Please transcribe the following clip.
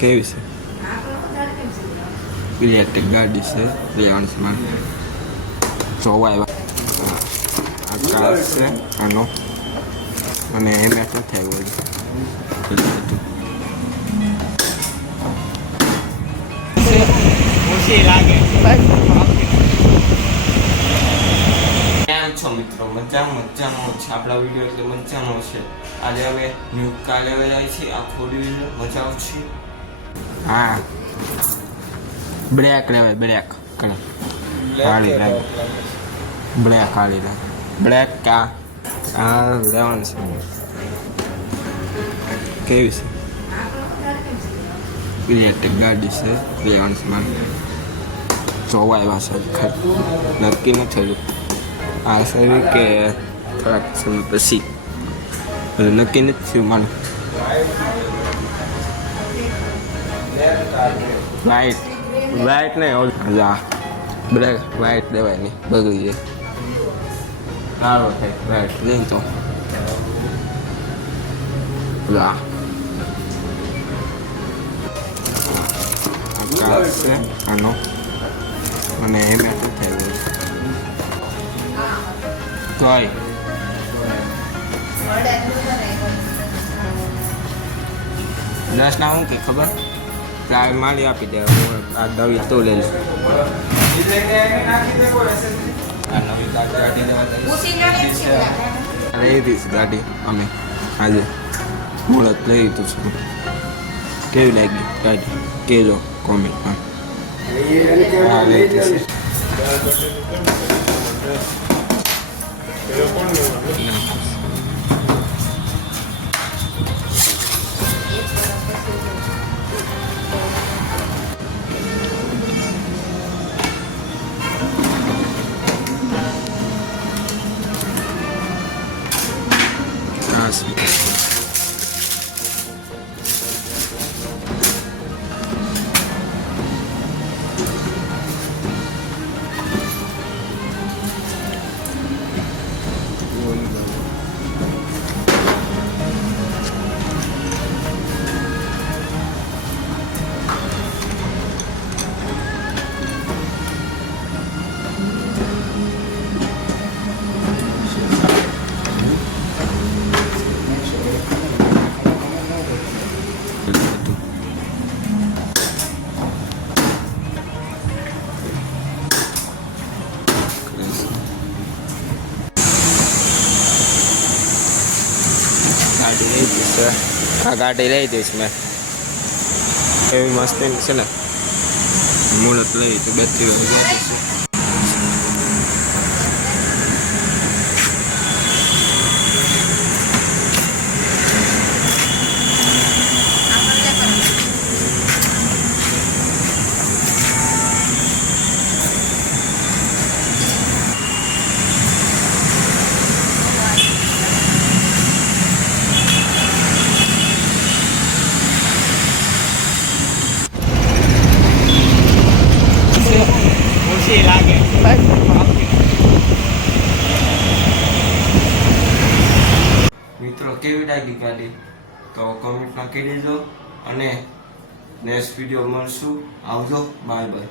કેવી છે? ઇલેક્ટ્રિક ગાડી છે લેવન્સમાં જોવા આવ્યા. આ કાર છે આનો અને એમ શું થાય બધું કેમ છો મિત્રો? મજાનો છે આપણા વિડીયો એટલે મજાનો છે. આજે હવે ન્યૂ કાર લેવા જાય છે. આ ખોડી મજા આવશે. હા બ્રેક લેવાય બ્રેક હાલી લાગે બ્રેક હાલી લાગે બ્રેક કા આ લેવાનું છે. કેવી છે? ઇલેક્ટ્રિક ગાડી છે લેવન્સમાં જોવા આવ્યા છે. નક્કી નથી થયું આ છે કે થોડાક સમય પછી નક્કી નથી થયું મને. વાઇટ નહીં બ્લેક વાઇટ દેવાય નહીં બગડી જાય. સારો થાય વાઇટ લઈને તો કાર છે આનો અને એમ શું થાય બધું કોઈ દસ ના હું કે ખબર ચાર માલી આપી દે. હું આ દવી તો લઈ લઉં. આ નવી ગાડી લઈ દઈશ ગાડી અમે આજે મુહૂર્ત લઈ લીધું છું. કેવી લાગી ગાડી કહેજો કોમેન્ટમાં. હા લઈ દઈશ. આ ગાડી લઈ દઈશ મેં. એવી મસ્તી છે ને મુહૂર્ત લઈ તો બેટરી વાળી ગાડી છે. મિત્રો કેવી લાગી ગાડી તો કોમેન્ટમાં કહી દેજો અને નેક્સ્ટ વિડીયો મળશું. આવજો બાય બાય.